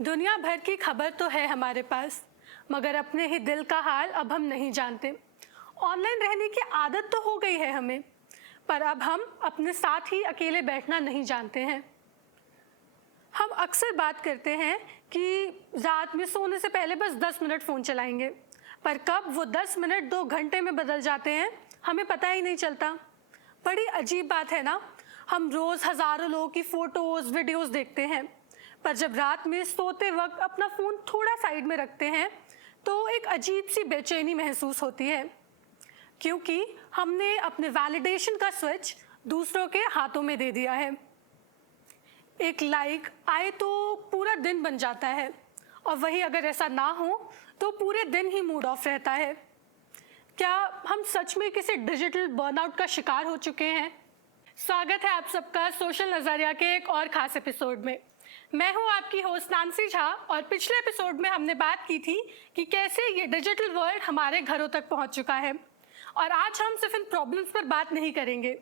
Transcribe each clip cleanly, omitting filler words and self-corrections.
दुनिया भर की खबर तो है हमारे पास, मगर अपने ही दिल का हाल अब हम नहीं जानते। ऑनलाइन रहने की आदत तो हो गई है हमें, पर अब हम अपने साथ ही अकेले बैठना नहीं जानते हैं। हम अक्सर बात करते हैं कि रात में सोने से पहले बस 10 मिनट फ़ोन चलाएंगे, पर कब वो 10 मिनट 2 घंटे में बदल जाते हैं हमें पता ही नहीं चलता। बड़ी अजीब बात है ना, हम रोज़ हज़ारों लोगों की फ़ोटोज़ वीडियोज़ देखते हैं, पर जब रात में सोते वक्त अपना फ़ोन थोड़ा साइड में रखते हैं तो एक अजीब सी बेचैनी महसूस होती है, क्योंकि हमने अपने वैलिडेशन का स्विच दूसरों के हाथों में दे दिया है। एक लाइक आए तो पूरा दिन बन जाता है, और वही अगर ऐसा ना हो तो पूरे दिन ही मूड ऑफ रहता है। क्या हम सच में किसी डिजिटल बर्नआउट का शिकार हो चुके हैं? स्वागत है आप सबका सोशल नज़रिया के एक और ख़ास एपिसोड में। मैं हूं आपकी होस्ट नांसी झा, और पिछले एपिसोड में हमने बात की थी कि कैसे ये डिजिटल वर्ल्ड हमारे घरों तक पहुंच चुका है। और आज हम सिर्फ इन प्रॉब्लम्स पर बात नहीं करेंगे,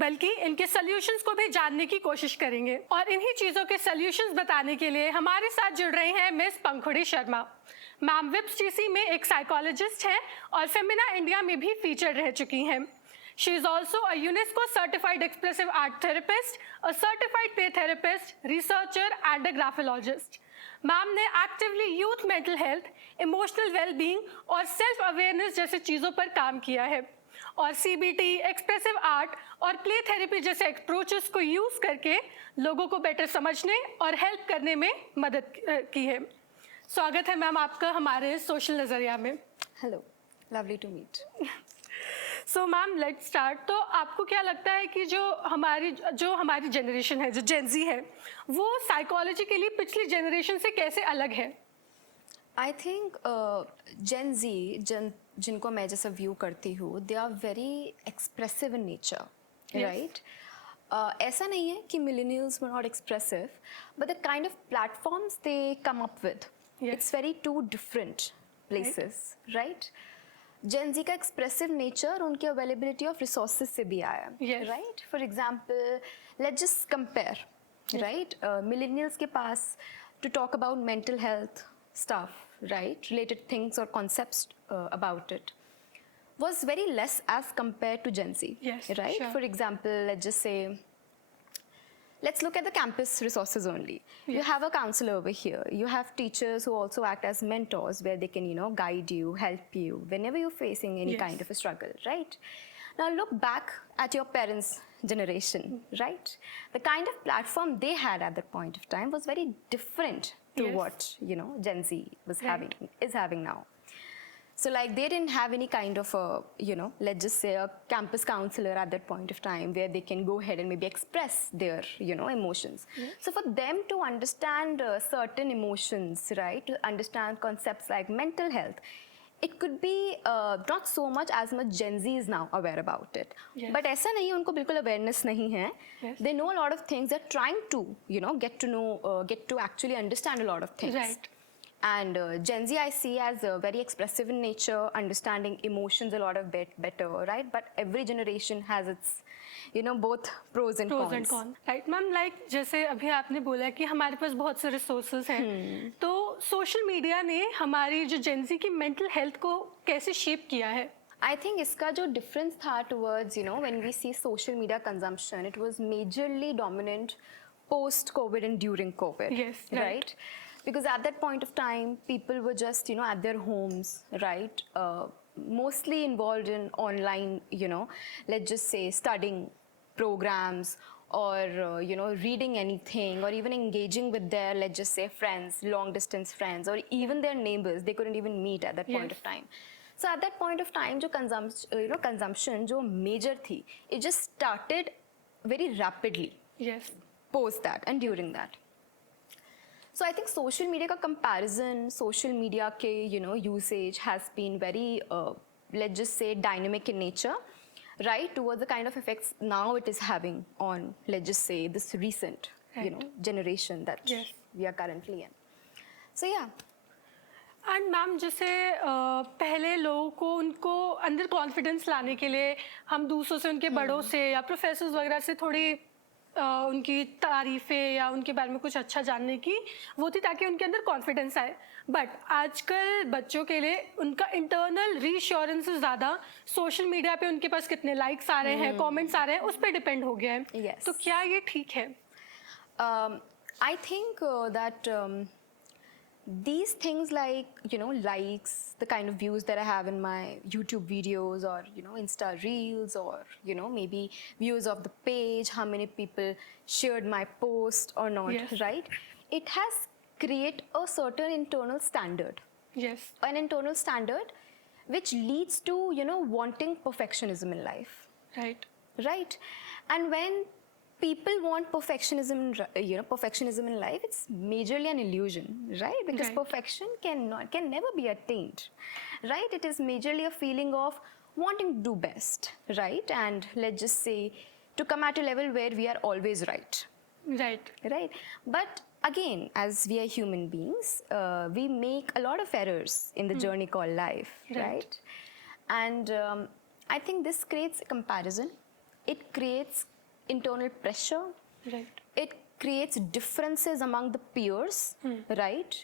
बल्कि इनके सॉल्यूशंस को भी जानने की कोशिश करेंगे। और इन्हीं चीज़ों के सॉल्यूशंस बताने के लिए हमारे साथ जुड़ रही हैं मिस पंखुड़ी शर्मा। मैम विप्स टीसी में एक साइकोलॉजिस्ट हैं और फेमिना इंडिया में भी फीचर रह चुकी हैं। She is also a UNESCO certified expressive art therapist, a certified play therapist, researcher and a graphologist. Ma'am ने actively youth mental health, emotional wellbeing और सेल्फ अवेयरनेस जैसे चीज़ों पर काम किया है, और CBT, एक्सप्रेसिव आर्ट और प्ले थेरेपी जैसे अप्रोचेस को यूज़ करके लोगों को बेटर समझने और हेल्प करने में मदद की है। स्वागत है मैम आपका हमारे सोशल नज़रिया में। Hello, lovely to meet. So ma'am let's start. तो आपको क्या लगता है कि जो हमारी जनरेशन है, जो जेन ज़ी है, वो साइकोलॉजिकली पिछली जनरेशन से कैसे अलग है? आई थिंक जेन जी जिनको मैं जैसा व्यू करती हूँ, they are very expressive in nature, right? ऐसा नहीं है कि millennials were not expressive, but the kind of platforms they come up with, it's very two different places, right? Gen Z का एक्सप्रेसिव नेचर उनकी availability of resources से भी आया, right? For example let's just compare, right? Millennials के पास to talk about mental health stuff, right, related things or concepts about it was very less as compared to Gen Z, right? Sure. For example, let's just say, let's look at the campus resources only. You have a counselor over here, you have teachers who also act as mentors, where they can, guide you, help you whenever you're facing any kind of a struggle, right? Now look back at your parents' generation, right? The kind of platform they had at that point of time was very different to what Gen Z was is having now. So like they didn't have any kind of a let's just say a campus counselor at that point of time where they can go ahead and maybe express their emotions. So for them to understand certain emotions, right, to understand concepts like mental health, it could be not so much as much Gen Z is now aware about it. But ऐसा नहीं है, उनको बिल्कुल awareness नहीं है. They know a lot of things. They're trying to get to actually understand a lot of things. Right. And Gen Z I see as very expressive in nature, understanding emotions a lot of better, right? But every generation has its both pros and cons. Right ma'am, like जैसे अभी आपने बोला कि हमारे पास बहुत से resources हैं, तो सोशल मीडिया ने हमारी जो जेन ज़ी की मेंटल हेल्थ को कैसे शेप किया है? I think इसका जो difference था towards when we see social media consumption, it was majorly dominant post COVID and during COVID. Yes, right. Because at that point of time, people were just at their homes, right? Mostly involved in online, let's just say studying programs, or reading anything, or even engaging with their, let's just say, friends, long distance friends, or even their neighbors. They couldn't even meet at that point of time. So at that point of time, जो consumption जो major थी, it just started very rapidly. Post that and during that. So I think social media का comparison, social media के usage has been very let's just say dynamic in nature, right, towards the kind of effects now it is having on, let's just say, this recent generation that we are currently in. So yeah. And ma'am जैसे पहले लोगों को उनको अंदर confidence लाने के लिए हम दूसरों से, उनके बड़ों से या प्रोफेसर्स वगैरह से थोड़ी उनकी तारीफ़ें या उनके बारे में कुछ अच्छा जानने की, वो थी ताकि उनके अंदर कॉन्फिडेंस आए। बट आजकल बच्चों के लिए उनका इंटरनल रीअश्योरेंस से ज़्यादा सोशल मीडिया पे उनके पास कितने लाइक्स आ रहे हैं, कमेंट्स आ रहे हैं, उस पे डिपेंड हो गया है। Yes. तो क्या ये ठीक है? I think that these things like, you know, likes, the kind of views that I have in my YouTube videos or, you know, Insta Reels or, you know, maybe views of the page, how many people shared my post or not, Yes. right? It has create a certain internal standard, Yes. an internal standard which leads to, you know, wanting perfectionism in life. Right. Right, and when people want perfectionism perfectionism in life, it's majorly an illusion, right? Because Right. perfection can never be attained, right? It is majorly a feeling of wanting to do best, right? And let's just say to come at a level where we are always right, Right. right? But again, as we are human beings, we make a lot of errors in the journey called life, Right. right? And I think this creates a comparison. It creates internal pressure. Right. It creates differences among the peers, right?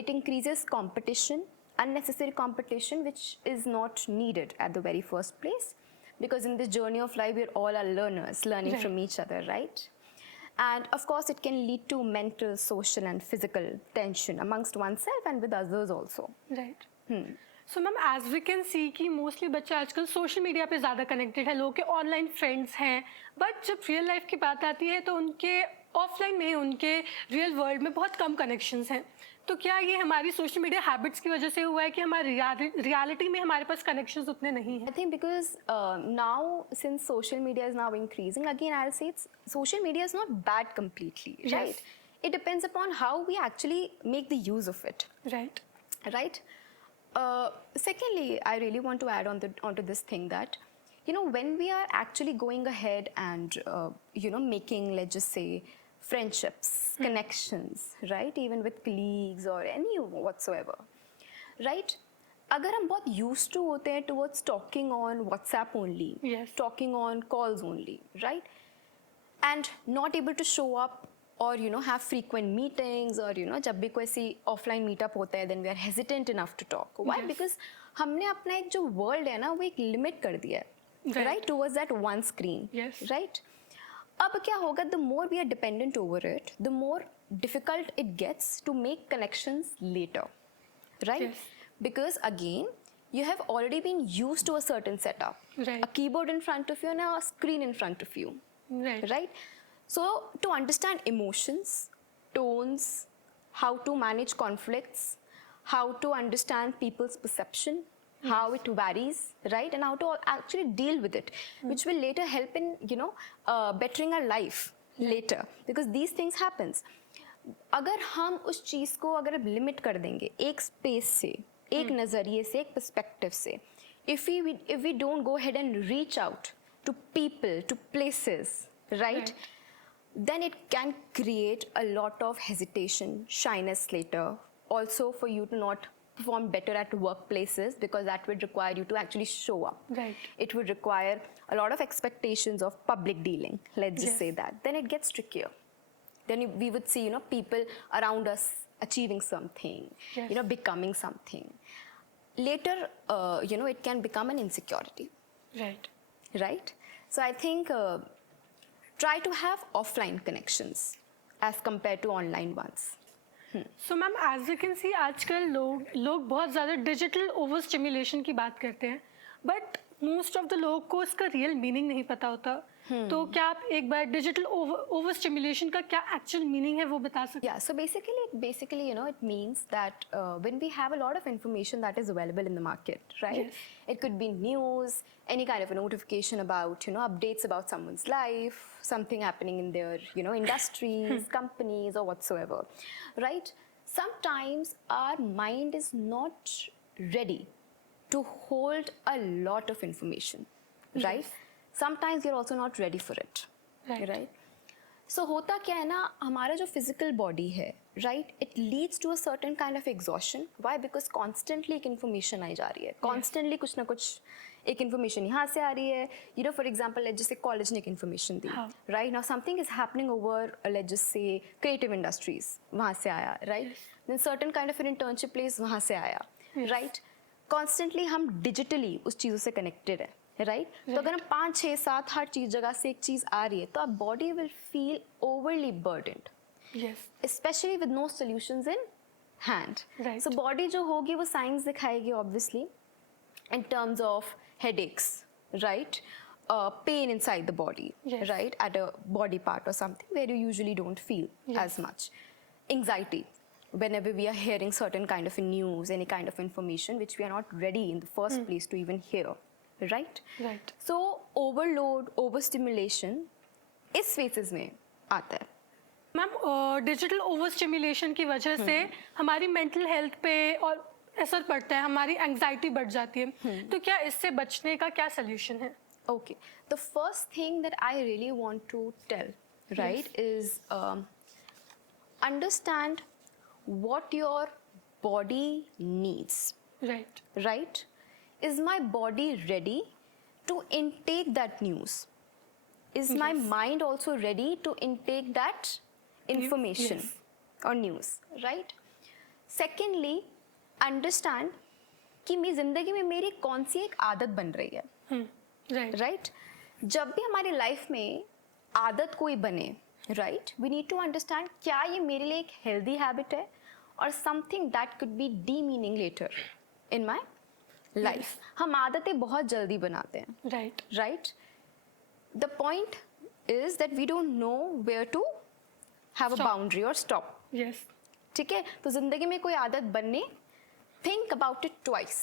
It increases competition, unnecessary competition, which is not needed at the very first place. Because in this journey of life, we're all are learners, learning Right. from each other, right? And of course, it can lead to mental, social, and physical tension amongst oneself and with others also. Right so ma'am as we can see कि mostly बच्चे आजकल social media पे ज़्यादा connected है, लोगों के online friends हैं, but जब रियल लाइफ की बात आती है तो उनके ऑफलाइन में उनके रियल वर्ल्ड में बहुत कम कनेक्शंस हैं। तो क्या ये हमारी सोशल मीडिया हैबिट्स की वजह से हुआ है कि हमारी रियलिटी में हमारे पास कनेक्शंस उतने नहीं हैं? I think because now, since social media is now increasing, again, I'll say social media is not bad completely, Yes. right? It depends upon how we actually make the use of it, right. right? Secondly, I really want to add onto this thing that, you know, when we are actually going ahead and, you know, making, let's just say, friendships, connections, right? Even with colleagues or any whatsoever, right? अगर हम बहुत used to होते हैं towards talking on WhatsApp only, Yes. talking on calls only, right? And not able to show up or, you know, have frequent meetings or, you know, जब भी कोई सी offline meetup होता है, then we are hesitant enough to talk. Why? Yes. Because हमने अपना एक जो world है ना, वो एक limit कर दिया है, Right. right? Towards that one screen, Yes. right? अब क्या होगा? The more we are dependent over it, the more difficult it gets to make connections later, right? Yes. Because again, you have already been used to a certain setup, Right. a keyboard in front of you and a screen in front of you, right. right? So to understand emotions, tones, how to manage conflicts, how to understand people's perception, how it varies, right? And how to actually deal with it, which will later help in, you know, bettering our life later, because these things happens. अगर हम उस चीज़ को अगर limit कर देंगे एक space से, एक नज़रिए से, एक पर्सपेक्टिव से, if we don't go ahead and reach out to people, to places, right? Then it can create a lot of hesitation, shyness later. Also for you to not perform better at workplaces, because that would require you to actually show up. Right. It would require a lot of expectations of public dealing. Let's just Yes. say that. Then it gets trickier. Then we would see, you know, people around us achieving something, Yes. you know, becoming something. Later, you know, it can become an insecurity, right. right? So I think try to have offline connections as compared to online ones. So ma'am as you can see आजकल लोग बहुत ज़्यादा digital over stimulation की बात करते हैं, but most of the लोगों को इसका रियल मीनिंग नहीं पता होता. तो क्या आप एक बार डिजिटल ओवर स्टिमुलेशन का क्या एक्चुअल मीनिंग है वो बता सकते Yeah, so basically, you know, it means that when we have a lot of information that is available in the market, right? Yes. It could be news, any kind of a notification about, you know, updates about someone's life, something happening in their, you know, industries, companies, or whatsoever, right? Sometimes our mind is not ready to hold a lot of information, right? Sometimes you're also not ready for it, Right. right? So होता क्या है ना, हमारा जो physical body है, right? It leads to a certain kind of exhaustion. Why? Because constantly एक information आई जा रही है, constantly कुछ ना कुछ एक इन्फॉर्मेशन यहाँ से आ रही है, you know for example let's just say college ने एक इन्फॉर्मेशन दी, हाँ. Right now something is happening over let's just say creative industries, वहाँ से आया, right, then certain kind of an internship place वहाँ से आया, राइट. कॉन्स्टेंटली हम डिजिटली उस चीज़ों से कनेक्टेड है, राइट. तो अगर हम 5, 6, 7 हर चीज़ जगह से एक चीज़ आ रही है तो our body will feel overly burdened, Yes. especially with no solutions in hand. Right. So body जो होगी वो signs दिखाएगी obviously in terms of headaches, right? Pain inside the body, Yes. right? At a body part or something where you usually don't feel Yes. as much. Anxiety, whenever we are hearing certain kind of news, any kind of information which we are not ready in the first place to even hear, right? Right. So overload, overstimulation इस phases में आता है. Ma'am digital over stimulation की वजह से हमारी mental health पे और असर पड़ता है, हमारी एंग्जाइटी बढ़ जाती है, तो क्या इससे बचने का क्या सोल्यूशन है? Okay, the first thing that I really want to tell, right, is understand what your body needs, right. right? Is my body ready to intake that news? Is my Yes. mind also ready to intake that information Yes. or news, right? Secondly, understand कि मेरी जिंदगी में मेरी कौन सी एक आदत बन रही है, राइट. राइट. जब भी हमारी लाइफ में आदत कोई बने, right, we need to understand क्या ये मेरे लिए एक हेल्दी हैबिट है और something that could be demeaning later in my life. हम आदतें बहुत जल्दी बनाते हैं, right. Right. The point is that we don't know where to have a Stop. Boundary और स्टॉप. यस. ठीक है, तो जिंदगी में कोई आदत बनने, think about it twice,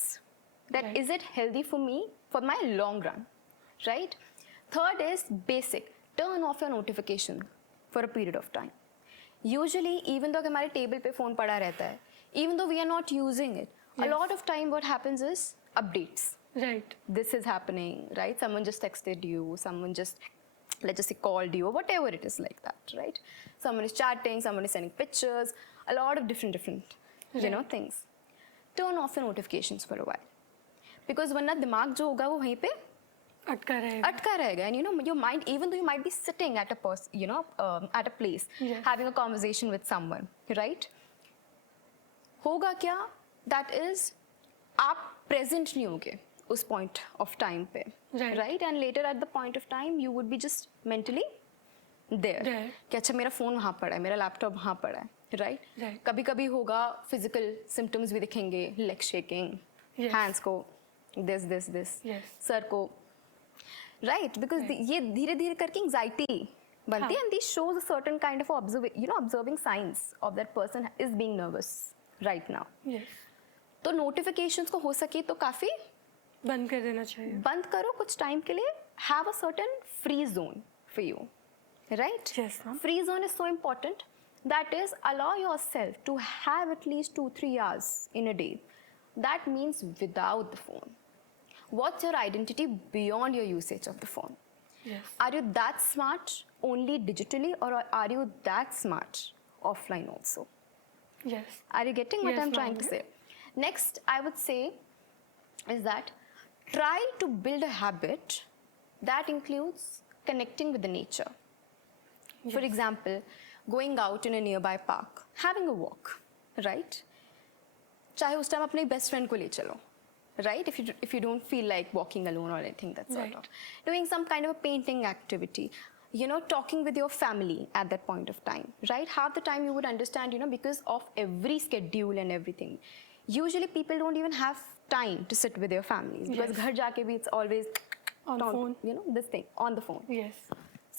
that Right. is it healthy for me for my long run, right? Third is basic, turn off your notification for a period of time. Usually even though हमारे table पे phone पड़ा रहता है, even though we are not using it, a Yes. lot of time what happens is updates, right. this is happening, right? Someone just texted you, someone just, let's just say, called you, or whatever it is like that, right? Someone is chatting, someone is sending pictures, a lot of different you know Right. things. Turn off your notifications for a while, because वरना दिमाग जो होगा वो वहीं पे अटका रहेगा. अटका रहेगा, and you know your mind, even though you might be sitting at a at a place, Yes. having a conversation with someone, right? होगा क्या, that is आप present नहीं होगे उस point of time पे, Right. and later at the point of time you would be just mentally there. There. कि अच्छा मेरा फोन वहाँ पड़ा है, मेरा लैपटॉप वहाँ पड़ा है, राइट. Right. कभी कभी होगा फिजिकल सिम्टम्स भी दिखेंगे, लेग शेकिंग, Yes. हैंड्स को दिस, Yes. सर को, राइट, बिकॉज ये धीरे धीरे करके एंग्जाइटी बनती है, हाँ. And this shows a certain kind of observing science of that person is being nervous right now. Yes. तो नोटिफिकेशंस को हो सके तो काफी बंद कर देना चाहिए. बंद करो कुछ टाइम के लिए. Have a certain free zone for you, right? Yes, ma'am. Free zone is so important. That is, allow yourself to have at least 2-3 hours in a day. That means without the phone. What's your identity beyond your usage of the phone? Yes. Are you that smart only digitally, or are you that smart offline also? Yes. Are you getting what Yes, I'm trying to ma'am. say? Next, I would say is that try to build a habit that includes connecting with the nature. For example, going out in a nearby park, having a walk, right? चाहे उस time अपने best friend को ले चलो, right? If you don't feel like walking alone or anything that sort Right. of. Doing some kind of a painting activity, talking with your family at that point of time, right? Half the time you would understand, because of every schedule and everything. Usually people don't even have time to sit with their families, because Yes. घर जाके भी it's always On phone. this thing on the phone. Yes.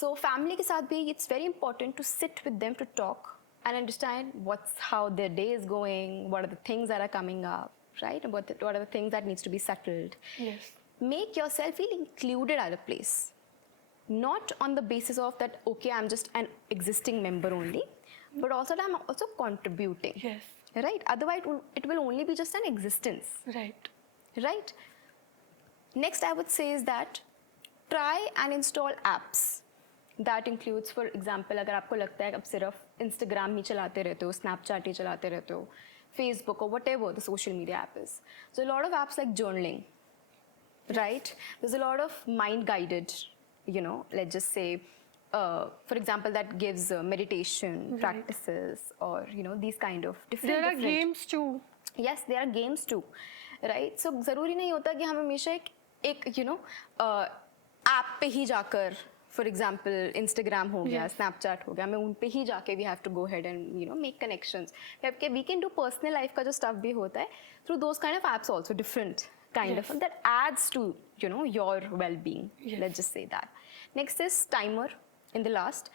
So family के साथ भी it's very important to sit with them to talk and understand how their day is going, what are the things that are coming up, right? And what are the things that needs to be settled. Yes. Make yourself feel included at a place. Not on the basis of that, okay, I'm just an existing member only, but also that I'm also contributing. Yes. Right? Otherwise, it will only be just an existence. Right. Right? Next, I would say is that try and install apps. That includes, for example, अगर आपको लगता है अब सिर्फ Instagram ही चलाते रहते हो, Snapchat ही चलाते रहते हो, Facebook or whatever the social media app is. So a lot of apps like journaling, right? There's a lot of mind guided, you know, let's just say, for example, that gives meditation practices, or you know, these kind of different There are games too. yes, there are games too, right? So जरूरी नहीं होता कि हम हमेशा एक you know app पे ही जाकर, for example Instagram हो गया, Yes. Snapchat हो गया, हमें उन पे ही जाके we have to go ahead and you know make connections. we can do personal life का जो stuff भी होता है through those kind of apps also, different kind Yes. of that adds to you know your well-being. Yes. Let's just say that. Next is timer in the last.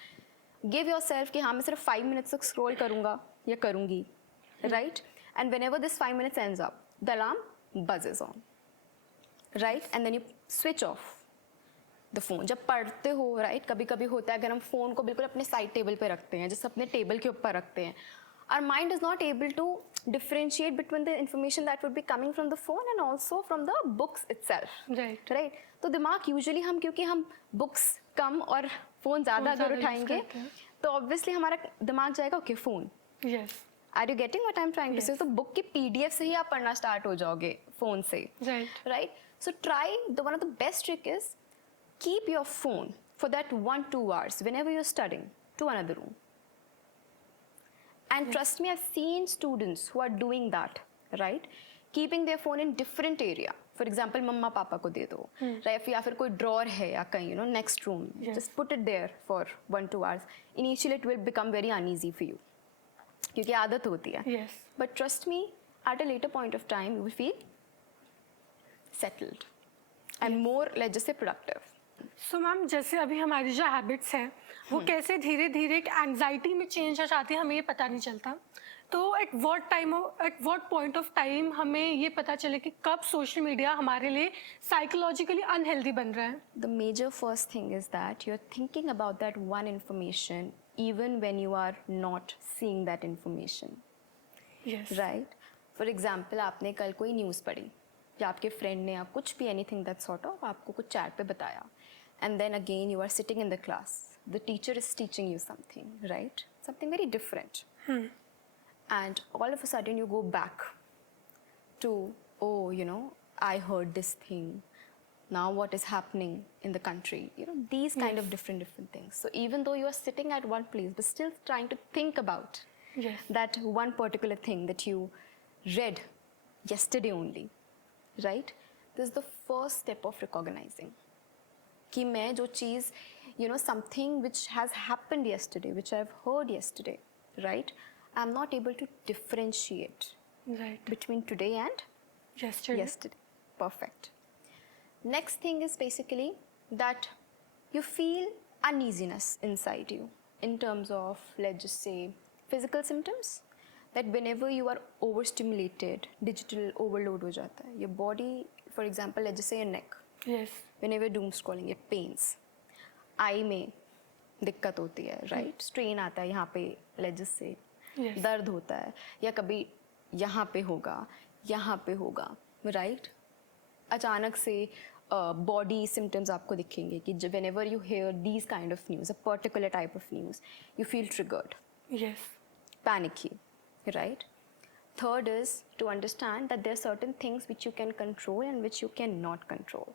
Give yourself कि हाँ मैं सिर्फ 5 minutes तक scroll करूँगा या करूँगी, right? And whenever this 5 minutes ends up, the alarm buzzes on, right? And then you switch off the phone. जब पढ़ते हो, right? कभी कभी होता है अगर हम phone को बिल्कुल अपने side table पे रखते हैं, जैसे अपने table के ऊपर रखते हैं, our mind is not able to differentiate between the information that would be coming from the phone and also from the books itself. Right. Right? तो दिमाग usually हम, क्योंकि हम books कम और phone ज़्यादा अगर ज़्यादा use उठाएंगे, करते हैं। तो obviously हमारा दिमाग जाएगा okay phone. Yes. Are you getting what I'm trying to say? Yes. तो book की PDF से ही आप पढ़ना start हो जाओगे phone से. Right. Right? So try, one of the best trick is keep your phone for that 1-2 hours whenever you're studying to another room. And trust me, I've seen students who are doing that, right? Keeping their phone in different area. For example, मम्मा पापा को दे दो, right? या फिर कोई drawer है या कहीं, you know, next room. Yes. Just put it there for 1-2 hours. Initially, it will become very uneasy for you, क्योंकि आदत होती है. Yes. But trust me, at a later point of time, you will feel settled and more, let's just say, productive. So ma'am जैसे अभी हमारी जो habits हैं वो कैसे धीरे धीरे एक एंजाइटी में चेंज हो जाती है हमें ये पता नहीं चलता. तो at what point of time हमें ये पता चले कि कब सोशल मीडिया हमारे लिए साइकोलॉजिकली अनहेल्दी बन रहा है. The major first thing is that you're thinking about that one information even when you are not seeing that information, yes. right? For example, आपने कल कोई न्यूज़ पढ़ी या आपके फ्रेंड ने या कुछ भी anything that sort of आपको कुछ चैट पे बताया, and then again you are sitting in the class, the teacher is teaching you something, right? Something very different. And all of a sudden you go back to, oh, you know, I heard this thing. Now what is happening in the country? You know, these kind of different things. So even though you are sitting at one place, but still trying to think about Yes. that one particular thing that you read yesterday only, right? This is the first step of recognizing कि मैं जो चीज़, you know, something which has happened yesterday, which I've heard yesterday, right? I'm not able to differentiate right. between today and yesterday. yesterday. Perfect. Next thing is basically that you feel uneasiness inside you in terms of, let's just say, physical symptoms. That whenever you are overstimulated, digital overload हो जाता है. Your body, for example, let's just say your neck. Yes. Whenever doom scrolling, your pains. Eye में दिक्कत होती है, right? Strain आता है यहाँ पे, let's just say. Yes. दर्द होता है या कभी यहाँ पे होगा, right? अचानक से body symptoms आपको दिखेंगे कि whenever you hear these kind of news, a particular type of news, you feel triggered, yes. panicky, right? Third is to understand that there are certain things which you can control and which you cannot control,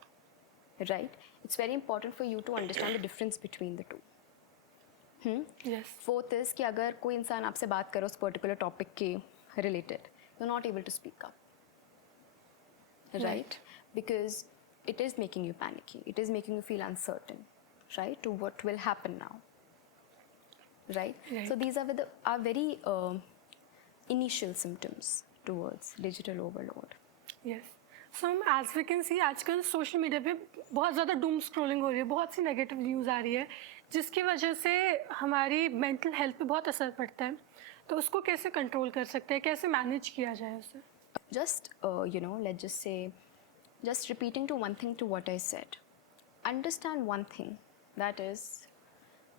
right? It's very important for you to understand the difference between the two. Yes. Fourth is कि अगर कोई इंसान आपसे बात करे उस particular topic के related, you not able to speak up, right? Because it is making you panicky, it is making you feel uncertain, right, to what will happen now, right? So these are very initial symptoms towards digital overload. Yes. So हम as we can see आजकल social media पे बहुत ज़्यादा doom scrolling हो रही है, बहुत सी negative news आ रही है जिसकी वजह से हमारी मेंटल हेल्थ पे बहुत असर पड़ता है. तो उसको कैसे कंट्रोल कर सकते हैं, कैसे मैनेज किया जाए उसे? Just, you know, let's just say, just repeating to one thing to what I said. Understand one thing, that is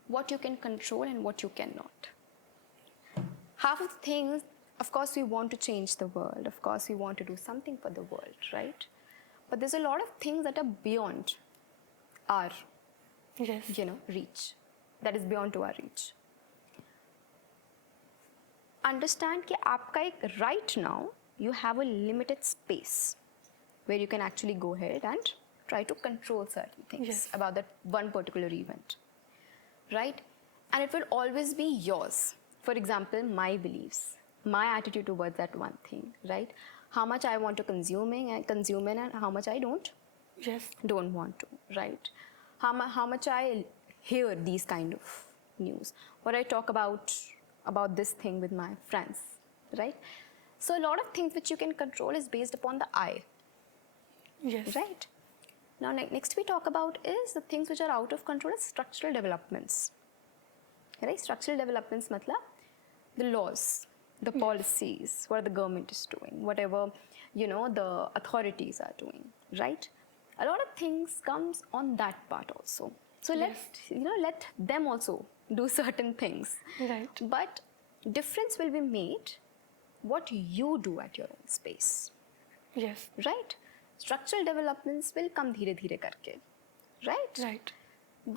what you can control and what you cannot. Half of the things, of course, we want to change the world. Of course, we want to do something for the world, right? But there's a lot of things that are beyond our, yes. you know, reach. That is beyond to our reach. Understand कि आपका एक right now, you have a limited space where you can actually go ahead and try to control certain things Yes. about that one particular event, right? And it will always be yours. For example, my beliefs, my attitude towards that one thing, right? How much I want to consume it and how much I don't Yes. want to, right? How much I hear these kind of news, what I talk about this thing with my friends, right? So a lot of things which you can control is based upon the I, Yes. right? Now next we talk about is the things which are out of control is structural developments, right? Structural developments matlab the laws, the policies, what the government is doing, whatever, you know, the authorities are doing, right? A lot of things comes on that part also. So let them also do certain things. Right. But difference will be made what you do at your own space, Yes. right? Structural developments will come dheere dheere karke, right? Right.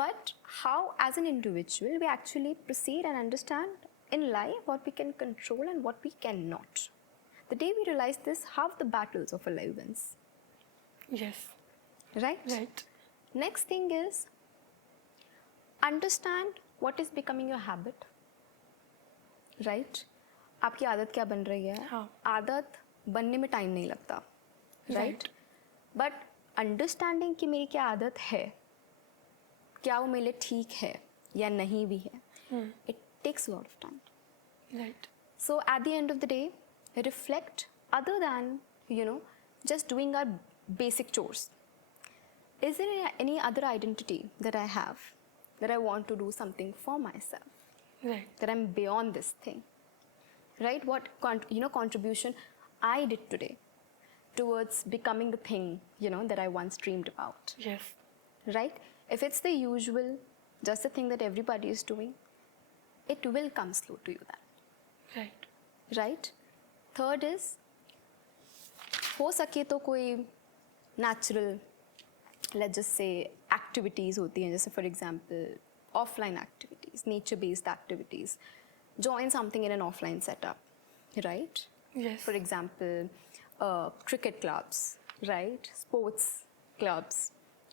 But how, as an individual, we actually proceed and understand in life what we can control and what we cannot. The day we realize this, half the battles of a life wins, Yes. right? Right. Next thing is understand what is becoming your habit, right? आपकी आदत क्या बन रही है? हाँ. आदत बनने में टाइम नहीं लगता, right? Right. बट अंडरस्टैंडिंग कि मेरी क्या आदत है, क्या वो मेरे लिए ठीक है या नहीं भी है, it takes a lot of time. Right. So at the end of the day, reflect other than, you know, just doing our basic chores. Is there any other identity that I have, that I want to do something for myself, Right. that I'm beyond this thing, right? What contribution I did today towards becoming the thing, you know, that I once dreamed about, Yes. right? If it's the usual, just the thing that everybody is doing, it will come slow to you then, Right. right? Third is, हो सके तो कोई natural, let's just say, activities होती हैं, जैसे for example, offline activities, nature-based activities. Join something in an offline setup, right? Yes. For example, cricket clubs, right? Sports clubs,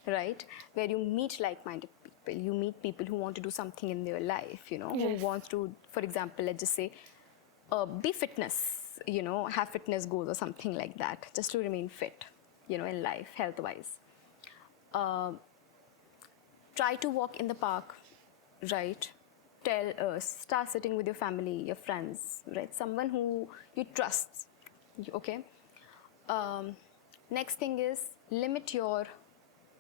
right? Where you meet like-minded people. You meet people who want to do something in their life, you know, Yes. who wants to, for example, let's just say, be fitness, you know, have fitness goals or something like that, just to remain fit, you know, in life, health-wise. Try to walk in the park, right? Start sitting with your family, your friends, right? Someone who you trust, okay? Next thing is limit your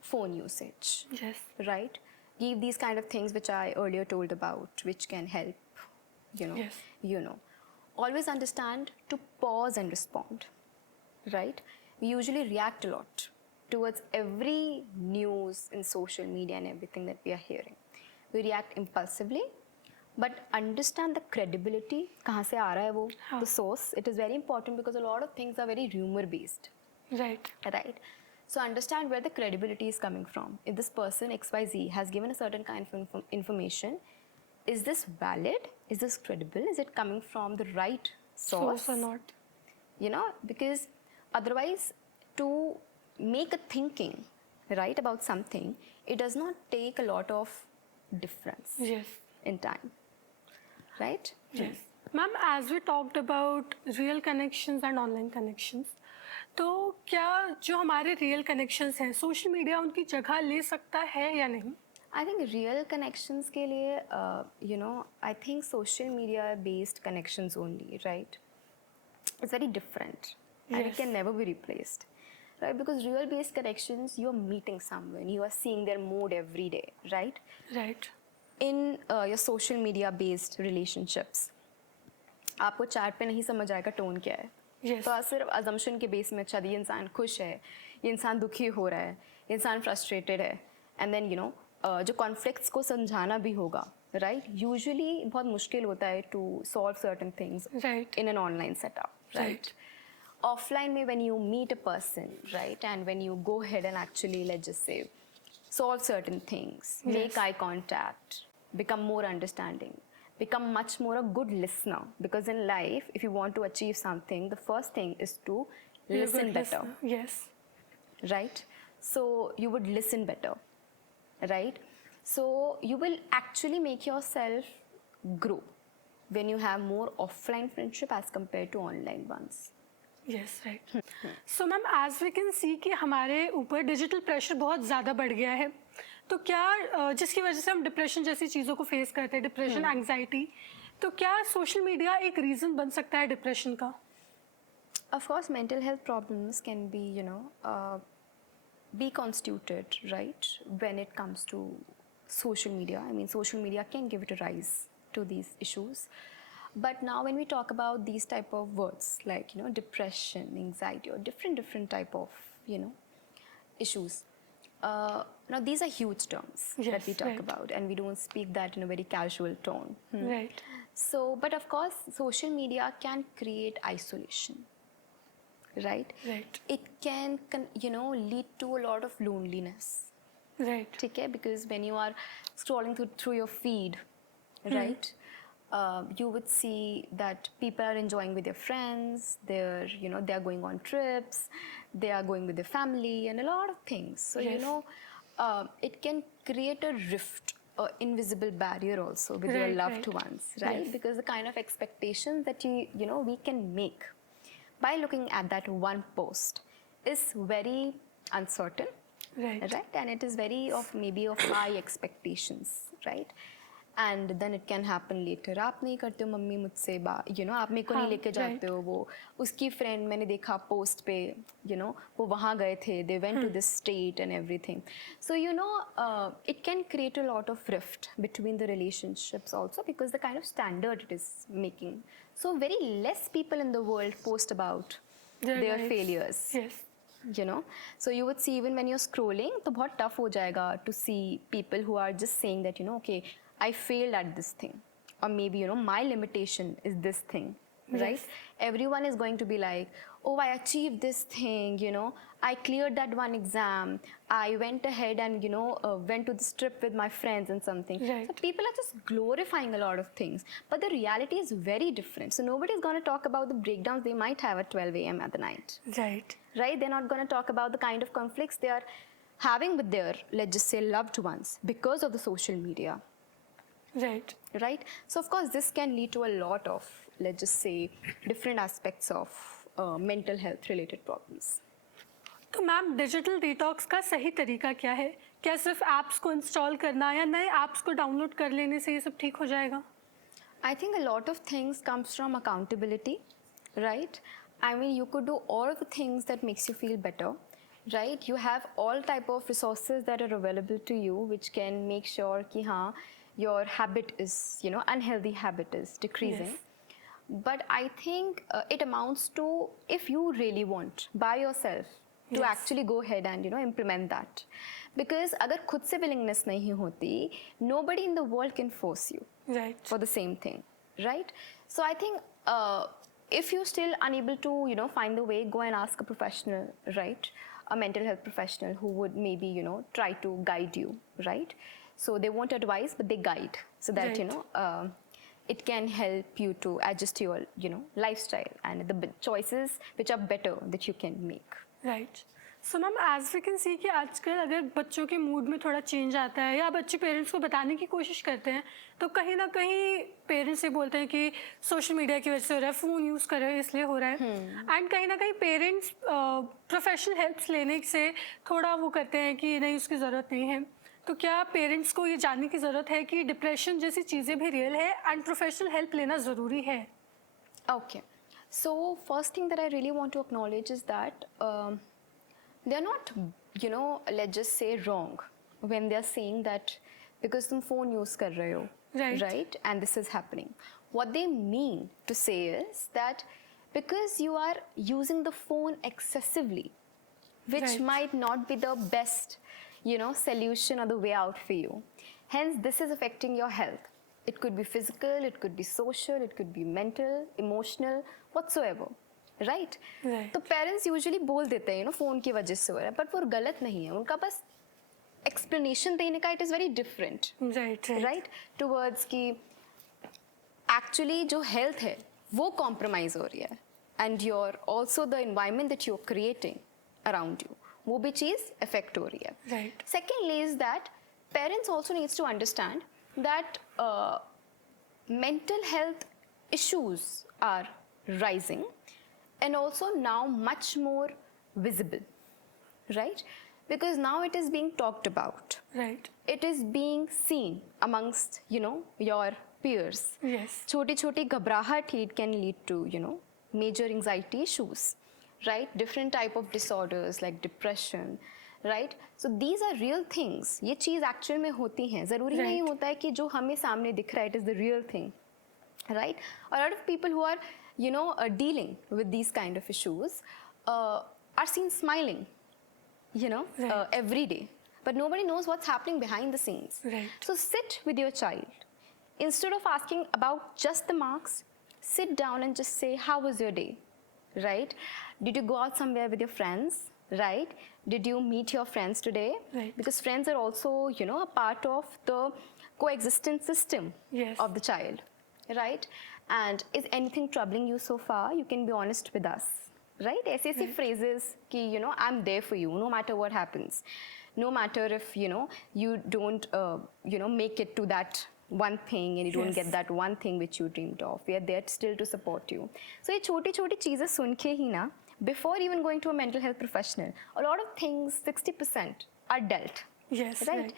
phone usage, Yes. right? Give these kind of things which I earlier told about, which can help, you know. Yes. You know. Always understand to pause and respond, right? We usually react a lot towards every news in social media and everything that we are hearing. We react impulsively, but understand the credibility, kahan se aa raha hai wo, हाँ. the source. It is very important because a lot of things are very rumor based, Right. right? So understand where the credibility is coming from. If this person XYZ has given a certain kind of information, is this valid? Is this credible? Is it coming from the right source? Source or not. You know, because otherwise to make a thinking, right, about something, it does not take a lot of difference Yes. in time, right? Yes. Ma'am, as we talked about real connections and online connections, तो क्या जो हमारे real connections हैं, social media उनकी जगह ले सकता है या नहीं? I think real connections के लिए, you know, I think social media based connections only, right? It's very different and it Yes. can never be replaced, right? Because real based connections, you are meeting someone, you are seeing their mood every day, right? Right. In your social media based relationships, आपको chat पे नहीं समझ आएगा tone क्या है, Yes. तो आप सिर्फ अजम्पशन के बेस में, अच्छा ये इंसान खुश है, ये इंसान दुखी हो रहा है, ये इंसान फ्रस्ट्रेटेड है, एंड देन यू नो जो कॉन्फ्लिक्ट्स को समझाना भी होगा, राइट? यूजुअली बहुत मुश्किल होता है to solve certain things Right. in an online setup, right? Right. Offline mein, when you meet a person, right, and when you go ahead and actually, let's just say, solve certain things, make Yes. eye contact, become more understanding, become much more a good listener. Because in life, if you want to achieve something, the first thing is to Be a listen good better, listener. Yes. right? so you would listen better, right? So you will actually make yourself grow when you have more offline friendship as compared to online ones. Yes right. So ma'am as we can see कि हमारे ऊपर digital pressure बहुत ज़्यादा बढ़ गया है, तो क्या जिसकी वजह से हम डिप्रेशन जैसी चीज़ों को फेस करते हैं, डिप्रेशन, एंग्जाइटी, तो क्या सोशल मीडिया एक रीज़न बन सकता है डिप्रेशन का? Of course, mental health problems can be, be constituted, right? When it comes to social media, I mean, social media can give it a rise to these issues. But now, when we talk about these type of words like, depression, anxiety, or different type of, issues. Now, these are huge terms that Yes, we talk right. about, and we don't speak that in a very casual tone. Right. So, but of course, social media can create isolation, right? Right. It can, lead to a lot of loneliness. Right. ठीक है? Because when you are scrolling through your feed, right? You would see that people are enjoying with their friends. They're going on trips. They are going with their family and a lot of things. So Yes. it can create a rift, or invisible barrier also with your Right, loved right. ones, right? Yes. Because the kind of expectations that we can make by looking at that one post is very uncertain, right. right? And it is very maybe of high expectations, right? And then it can happen later. आप नहीं करते हो mummy मुझसे आप मेरे को नहीं हाँ, लेके जाते हो, वो उसकी फ्रेंड मैंने देखा पोस्ट पे, वो वहाँ गए थे, they went to this state and everything. So it can create a lot of rift between the relationships also, because the kind of standard it is making. So very less people in the world post about their lives. failures. Yes. So you would see even when you're scrolling, तो बहुत tough हो जाएगा to see people who are just saying that okay, I failed at this thing, or maybe my limitation is this thing, right? Yes. Everyone is going to be like, oh, I achieved this thing, I cleared that one exam, I went ahead and went to this trip with my friends and something. Right. So people are just glorifying a lot of things, but the reality is very different. So nobody's going to talk about the breakdowns they might have at 12 a.m. at the night. Right. Right? They're not going to talk about the kind of conflicts they are having with their, let's just say, loved ones because of the social media, right. right? So of course this can lead to a lot of, let's just say, different aspects of mental health related problems. तो ma'am digital detox का सही तरीका क्या है? क्या सिर्फ apps को install करना या नए ऐप्स को डाउनलोड कर लेने से ये सब ठीक हो जाएगा? I think a lot of things comes from accountability, right? I mean, you could do all of the things that makes you feel better, right? You have all type of resources that are available to you, which can make sure कि हाँ, your habit is, unhealthy habit is decreasing. Yes. But I think it amounts to, if you really want by yourself to Yes. actually go ahead and implement that. Because अगर खुद से willingness नहीं होती, nobody in the world can force you right. for the same thing, right? So I think if you're still unable to find the way, go and ask a professional, right? A mental health professional who would maybe try to guide you, right? So they won't advise, but they guide, so that Right. it can help you to adjust your lifestyle and the choices which are better that you can make. Right. So ma'am as we can see कि आजकल अगर बच्चों के mood में थोड़ा change आता है या बच्चे पेरेंट्स को बताने की कोशिश करते हैं, तो कहीं ना कहीं पेरेंट्स ये बोलते हैं कि सोशल मीडिया की वजह से हो रहा है, फ़ोन यूज़ कर रहे हैं इसलिए हो रहा है. एंड कहीं ना कहीं पेरेंट्स प्रोफेशनल हेल्प लेने से थोड़ा वो करते हैं कि नहीं, उसकी ज़रूरत नहीं है. तो क्या पेरेंट्स को ये जानने की ज़रूरत है कि डिप्रेशन जैसी चीज़ें भी रियल है एंड प्रोफेशनल हेल्प लेना ज़रूरी है? Okay. So first thing that I really want to acknowledge is that they're not, let's just say wrong when they're saying that because तुम phone use कर रहे हो, Right. and this is happening. What they mean to say is that because you are using the phone excessively, which Right. might not be the best, solution or the way out for you. Hence, this is affecting your health. It could be physical, it could be social, it could be mental, emotional, whatsoever. Right? Right. तो parents usually बोल देते हैं phone की वजह से हो रहा है, बट वो गलत नहीं है. उनका बस एक्सप्लेनेशन देने का it is very different, right. Right, towards कि एक्चुअली जो हेल्थ है वो कॉम्प्रोमाइज़ हो रही है, and your also the environment that you are creating around you, वो भी चीज़ affect हो रही है. Right. Secondly is that parents also needs to understand that mental health issues are rising and also now much more visible, right? Because now it is being talked about. Right. It is being seen amongst, your peers. Yes. छोटी छोटी घबराहट it can lead to, major anxiety issues, right? Different type of disorders like depression, right? So these are real things. ये चीज़ actual में होती हैं. ज़रूरी Right. नहीं होता है कि जो हमें सामने दिख रहा है it is the real thing, right? A lot of people who are, dealing with these kind of issues are seen smiling, Right. every day. But nobody knows what's happening behind the scenes. Right. So sit with your child. Instead of asking about just the marks, sit down and just say, how was your day? Right? Did you go out somewhere with your friends? Right? Did you meet your friends today? Right. Because friends are also, a part of the coexistence system Yes. of the child. Right? And is anything troubling you so far? You can be honest with us. Right? ऐसे phrases कि, I'm there for you no matter what happens. No matter if, you don't, make it to that one thing and you don't Yes. get that one thing which you dreamed of. We are there still to support you. So ये छोटी छोटी चीज़ें सुन के ही ना, before even going to a mental health professional, a lot of things, 60% are dealt. Yes. Right? Right.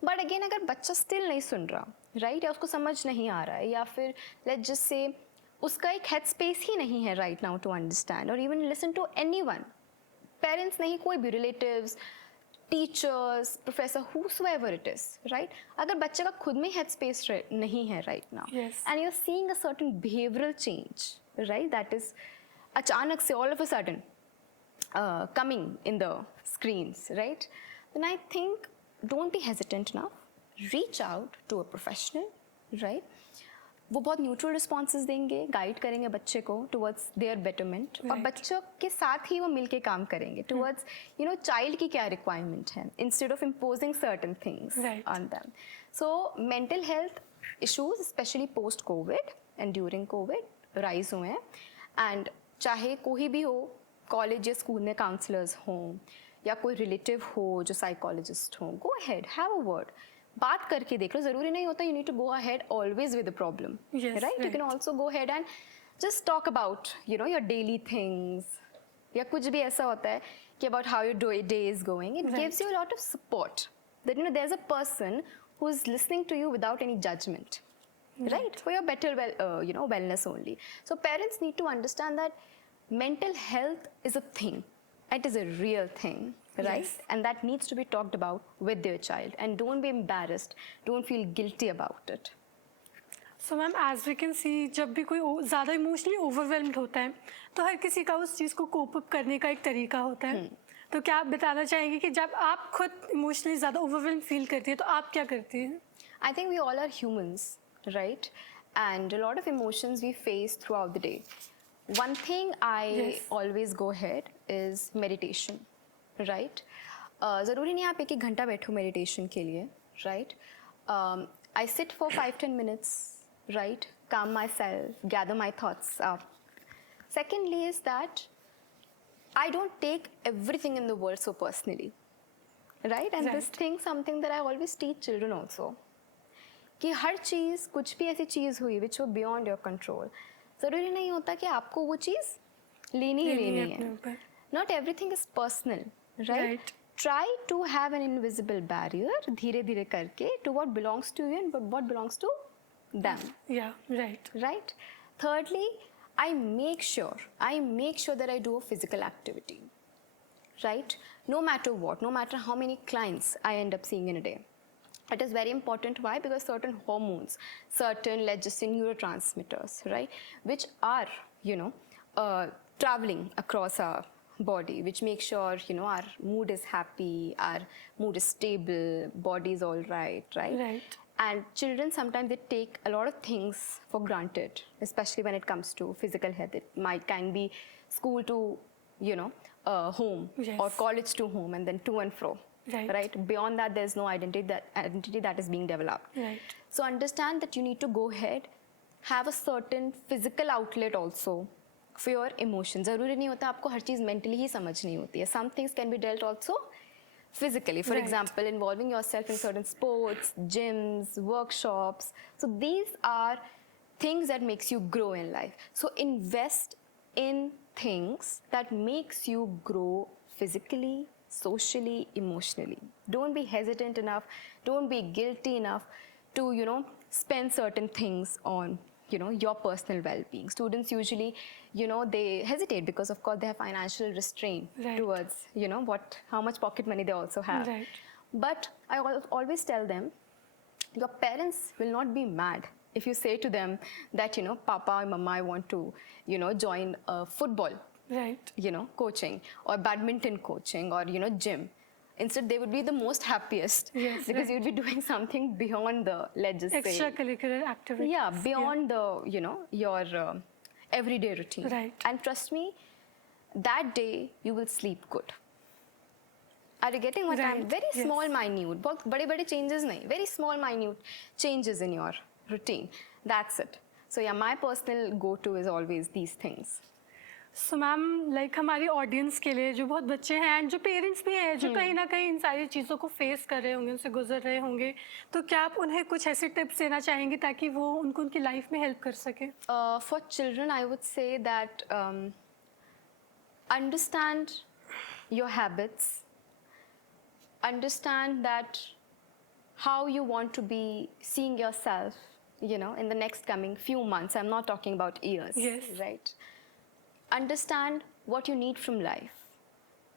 But again, अगर बच्चा still नहीं सुन रहा, right? या उसको समझ नहीं आ रहा है, या फिर let's just say उसका एक head space ही नहीं है right now to understand or even listen to anyone. Parents नहीं, कोई भी relatives, teachers, professor, whosoever it is, right? अगर बच्चे का खुद में head space नहीं है right now, Yes. and you're seeing a certain behavioral change, right? That is अचानक से all of a sudden coming in the screens, right? Then I think don't be hesitant now. Reach out to a professional, right? वो बहुत neutral responses देंगे, guide करेंगे बच्चे को towards their betterment, और Right. बच्चों के साथ ही वो मिलके काम करेंगे टुवर्ड्स चाइल्ड की क्या रिक्वायरमेंट है, instead of imposing certain things Right. On them. So mental health issues specially post Covid and during Covid rise हुए हैं, एंड चाहे कोई भी हो, कॉलेज या स्कूल में काउंसलर्स हों या कोई रिलेटिव हो जो साइकोलॉजिस्ट हो, go ahead, have a word, बात करके देख लो. जरूरी नहीं होता you need to go ahead always with the problem, Yes, right? You can right. Also go ahead and just talk about your daily things, या कुछ भी ऐसा होता है कि about how your day is going. It Right. Gives you a lot of support that there is a person who is listening to you without any judgement, right? For your better wellness only. So parents need to understand that mental health is a thing. It is a real thing, right? Yes. And that needs to be talked about with their child. And don't be embarrassed. Don't feel guilty about it. So ma'am as we can see, जब भी कोई ज़्यादा emotionally overwhelmed होता है तो हर किसी का उस चीज़ को कोप अप करने का एक तरीका होता है. तो क्या आप बताना चाहेंगे कि जब आप खुद इमोशनली ज़्यादा ओवरवेल्म फील करती है तो आप क्या करती हैं? I think we all are humans, right? And a lot of emotions we face throughout the day. One thing I Yes. always go ahead is meditation, right? ज़रूरी नहीं आप 1-1 घंटा बैठो meditation के लिए, right? I sit for 5-10 minutes, right? Calm myself, gather my thoughts up. Secondly is that I don't take everything in the world so personally, right? And this Right. thing something that I always teach children also. कि हर चीज़, कुछ भी ऐसी चीज़ हुई विच वो beyond your control, ज़रूरी नहीं होता कि आपको वो चीज़ लेनी ही लेनी है लेनी अपने है. ऊपर. Not everything is personal, right? Right. Try to have an invisible barrier, धीरे धीरे करके, to what belongs to you and what belongs to them. या right. Right? Thirdly, I make sure that I do a physical activity, right? No matter what, no matter how many clients I end up seeing in a day. It is very important. Why? Because certain hormones, certain, let's just say, neurotransmitters, right, which are, traveling across our body, which make sure, our mood is happy, our mood is stable, body is all right, right? Right. And children sometimes they take a lot of things for granted, especially when it comes to physical health. It can be school to, home, Yes. or college to home, and then to and fro. Right. Beyond that, there's no identity that is being developed. Right. So understand that you need to go ahead, have a certain physical outlet also for your emotions. ज़रूरी नहीं होता आपको हर चीज़ mentally ही समझनी होती है. Some things can be dealt also physically. For Right. example, involving yourself in certain sports, gyms, workshops. So these are things that makes you grow in life. So invest in things that makes you grow physically, socially, emotionally. Don't be hesitant enough. Don't be guilty enough to, you know, spend certain things on, you know, your personal well-being. Students usually, you know, they hesitate because of course they have financial restraint Right. towards, you know, how much pocket money they also have. Right. But I always tell them, your parents will not be mad if you say to them that, you know, Papa or Mama, I want to, you know, join football, Right. you know, coaching or badminton coaching or, you know, gym. Instead, they would be the most happiest Yes, because right. you'd be doing something beyond the, let's just say, Extracurricular activities. yeah, beyond the, you know, your everyday routine. Right. And trust me, that day you will sleep good. Are you getting what I'm? Right, Very yes. small, minute. बहुत बड़े changes नहीं. Very small, minute changes in your routine. That's it. So yeah, my personal go-to is always these things. So ma'am like हमारी audience के लिए जो बहुत बच्चे हैं एंड जो पेरेंट्स भी हैं जो कहीं ना कहीं इन सारी चीज़ों को फेस कर रहे होंगे उनसे गुजर रहे होंगे तो क्या आप उन्हें कुछ ऐसे टिप्स देना चाहेंगे ताकि वो उनको उनकी लाइफ में हेल्प कर सके For children, I would say that understand your habits, understand that how you want to be seeing yourself, you know, in the next coming few months. I'm not talking about years, Yes. right? Understand what you need from life.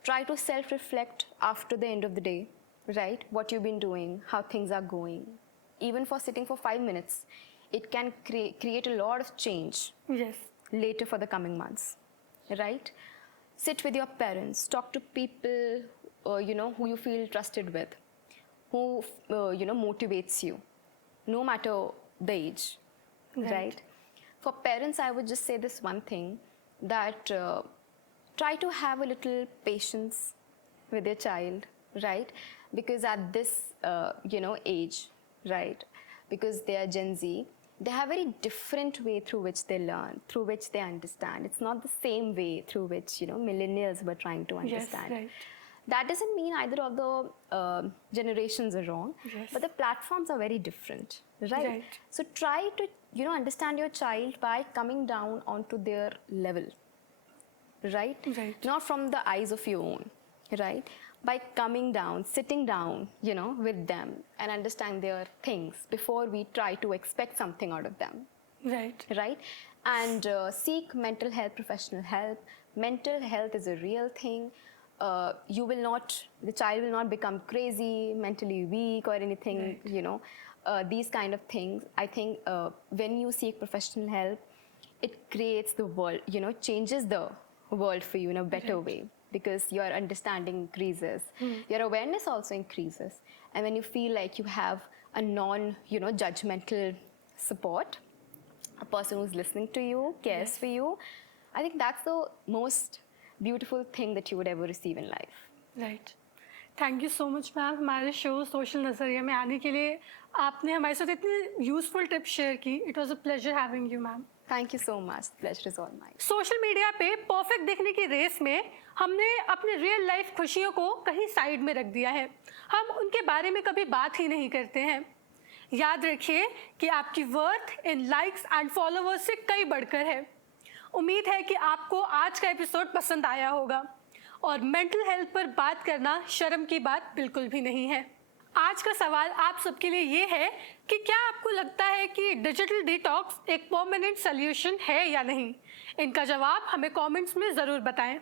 Try to self-reflect after the end of the day, right? What you've been doing, how things are going. Even for sitting for 5 minutes, it can create a lot of change yes later for the coming months, right? Sit with your parents, talk to people, you know, who you feel trusted with, who, you know, motivates you, no matter the age, right? For parents, I would just say this one thing, that try to have a little patience with your child, right? Because at this, you know, age, right? Because they are Gen Z, they have very different way through which they learn, through which they understand. It's not the same way through which, you know, millennials were trying to understand. right. That doesn't mean either of the generations are wrong, Yes. but the platforms are very different, right? Right. So try to, you know, understand your child by coming down onto their level, right? Right. Not from the eyes of your own, right? By coming down, sitting down, you know, with them and understand their things before we try to expect something out of them, right right? And seek mental health professional help. Mental health is a real thing. The child will not become crazy, mentally weak or anything, Right. you know, these kind of things. I think when you seek professional help, it creates the world, you know, changes the world for you in a better Right. way, because your understanding increases, your awareness also increases. And when you feel like you have a judgmental support, a person who's listening to you, cares for you, I think that's the most beautiful thing that you would ever receive in life. Right thank you so much ma'am हमारे show social नज़रिया में आने के लिए आपने हमारे साथ इतनी यूजफुल टिप्स शेयर की it was a pleasure having you ma'am Thank you so much. The pleasure is all mine. Social media पे परफेक्ट दिखने की रेस में हमने अपने रियल लाइफ खुशियों को कहीं साइड में रख दिया है हम उनके बारे में कभी बात ही नहीं करते हैं याद रखिए कि आपकी worth in likes and followers से कई बढ़कर है उम्मीद है कि आपको आज का एपिसोड पसंद आया होगा और मेंटल हेल्थ पर बात करना शर्म की बात बिल्कुल भी नहीं है आज का सवाल आप सबके लिए ये है कि क्या आपको लगता है कि डिजिटल डिटॉक्स एक परमानेंट सॉल्यूशन है या नहीं इनका जवाब हमें कमेंट्स में ज़रूर बताएं